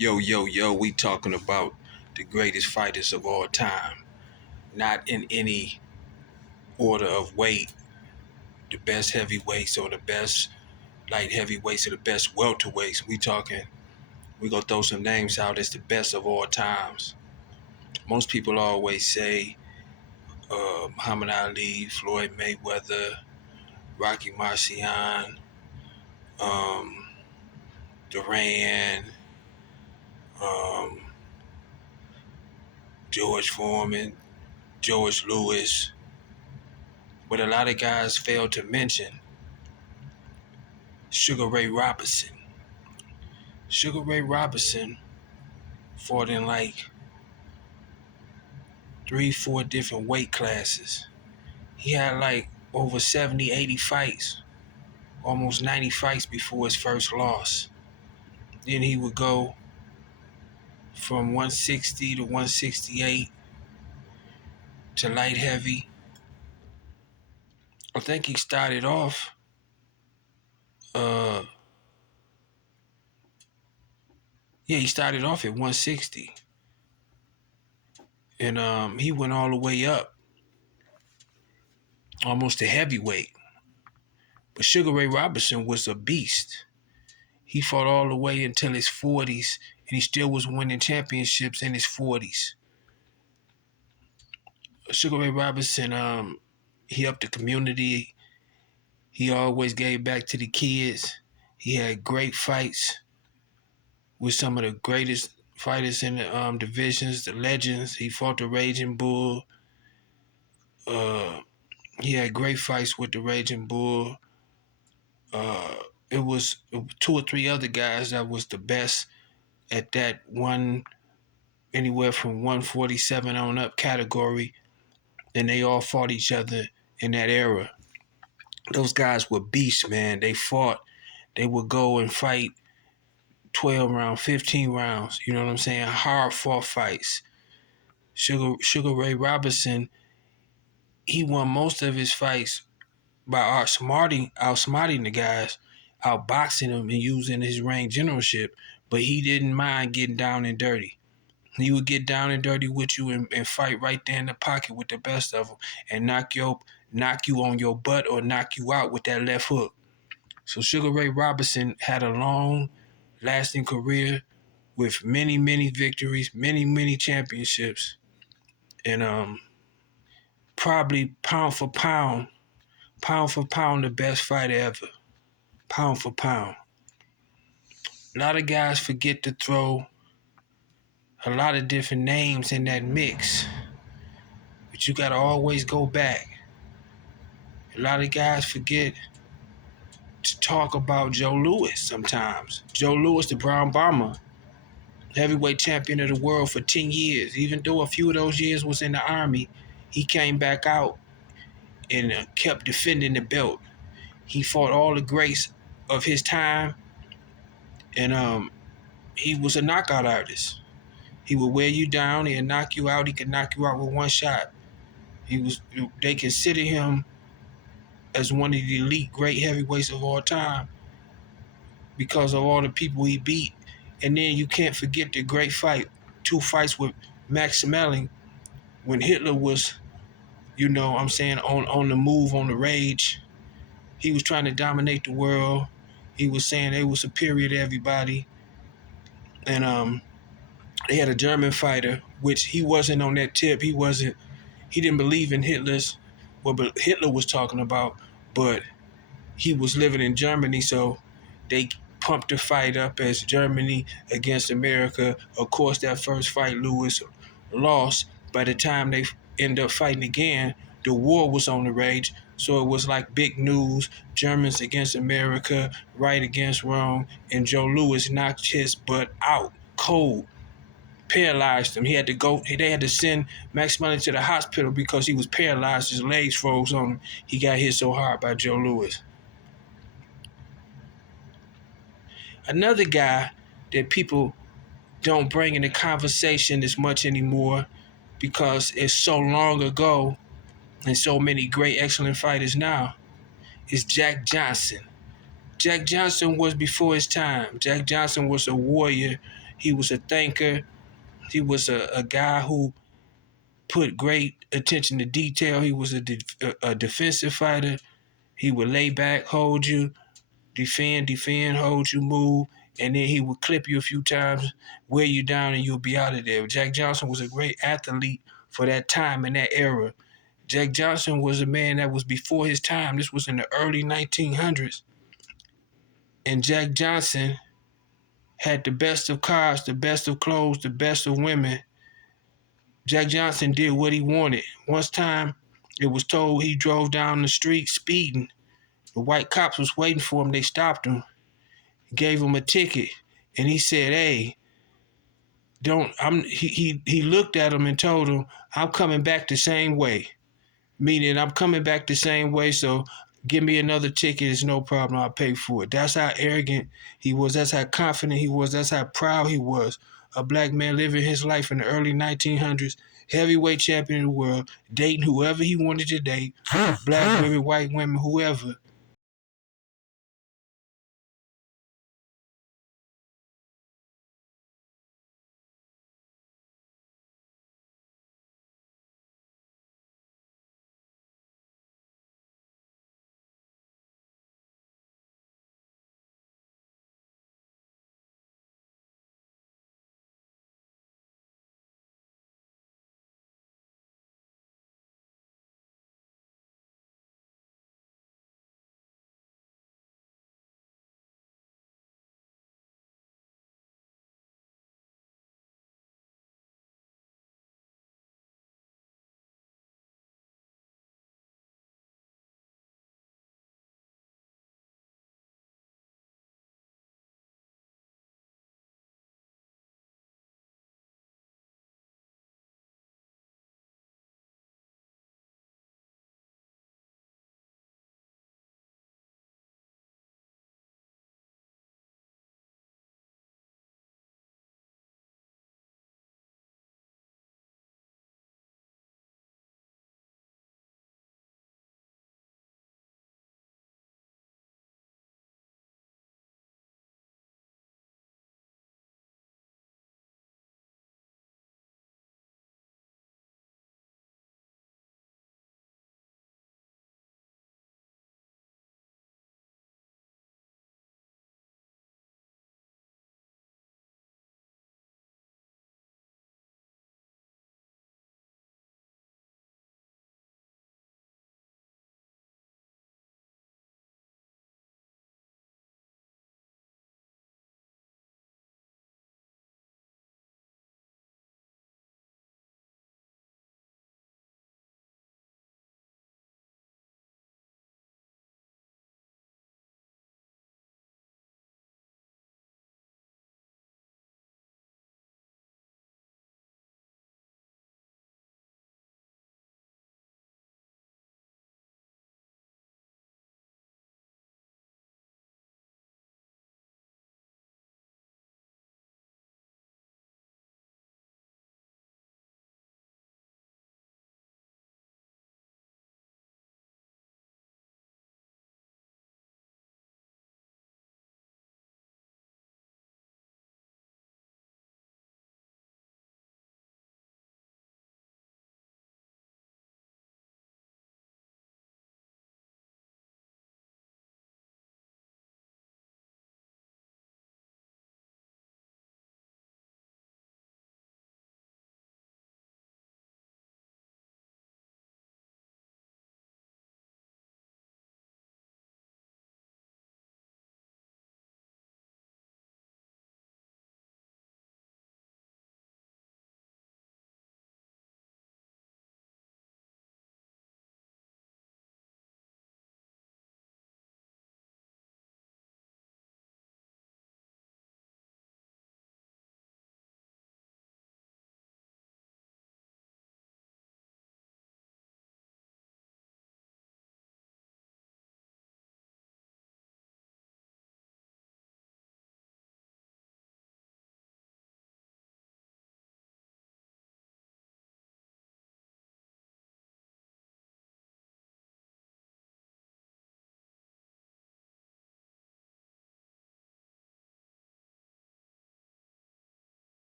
Yo, we talking about the greatest fighters of all time. Not in any order of weight. The best heavyweights or the best light heavyweights or the best welterweights. We gonna throw some names out as the best of all times. Most people always say Muhammad Ali, Floyd Mayweather, Rocky Marcion, um, Duran, um, George Foreman, George Lewis. But a lot of guys fail to mention Sugar Ray Robinson. Sugar Ray Robinson fought in like 3, 4 different weight classes. He had like over 70, 80 fights, almost 90 fights before his first loss. Then he would go from 160 to 168 to light heavy. I think he started off uh he started off at 160. And he went all the way up almost to heavyweight. But Sugar Ray Robinson was a beast. He fought all the way until his 40s, and he still was winning championships in his 40s. Sugar Ray Robinson, he helped the community. He always gave back to the kids. He had great fights with some of the greatest fighters in the divisions, the legends. He fought the Raging Bull. He had great fights with the Raging Bull. It was 2 or 3 other guys that was the best at that one, anywhere from 147 on up category, and they all fought each other in that era. Those guys were beasts, man. They fought. They would go and fight 12 rounds, 15 rounds. You know what I'm saying? Hard fought fights. Sugar Ray Robinson, he won most of his fights by outsmarting the guys, outboxing them and using his ring generalship, but he didn't mind getting down and dirty. He would get down and dirty with you and fight right there in the pocket with the best of them and knock you on your butt or knock you out with that left hook. So Sugar Ray Robinson had a long lasting career with many, many victories, many, many championships, and probably pound for pound, the best fighter ever. Pound for pound. A lot of guys forget to throw a lot of different names in that mix, but you gotta always go back. A lot of guys forget to talk about Joe Louis sometimes. Joe Louis, the Brown Bomber, heavyweight champion of the world for 10 years. Even though a few of those years was in the Army, he came back out and kept defending the belt. He fought all the greats of his time, and he was a knockout artist. He would wear you down, he'd knock you out, he could knock you out with one shot. They consider him as one of the elite great heavyweights of all time because of all the people he beat. And then you can't forget the great fight, 2 fights with Maximilian when Hitler was, on the move, on the rage. He was trying to dominate the world. He was saying they were superior to everybody. And they had a German fighter, which he wasn't on that tip. He didn't believe in what Hitler was talking about, but he was living in Germany, so they pumped the fight up as Germany against America. Of course, that first fight, Lewis lost. By the time they ended up fighting again, the war was on the rage, so it was like big news. Germans against America, right against wrong, and Joe Louis knocked his butt out cold. Paralyzed him. They had to send Maximilian to the hospital because he was paralyzed. His legs froze on him. He got hit so hard by Joe Louis. Another guy that people don't bring in the conversation as much anymore because it's so long ago and so many great, excellent fighters now is Jack Johnson. Jack Johnson was before his time. Jack Johnson was a warrior. He was a thinker. He was a guy who put great attention to detail. He was a defensive fighter. He would lay back, hold you, defend, hold you, move, and then he would clip you a few times, wear you down, and you'll be out of there. Jack Johnson was a great athlete for that time and that era. Jack Johnson was a man that was before his time. This was in the early 1900s. And Jack Johnson had the best of cars, the best of clothes, the best of women. Jack Johnson did what he wanted. Once time, it was told he drove down the street speeding. The white cops was waiting for him. They stopped him, gave him a ticket, and he said, "Hey, don't." He looked at him and told him, "I'm coming back the same way." Meaning, I'm coming back the same way. So give me another ticket. It's no problem. I'll pay for it. That's how arrogant he was. That's how confident he was. That's how proud he was. A black man living his life in the early 1900s, heavyweight champion of the world, dating whoever he wanted to date, black women, white women, whoever.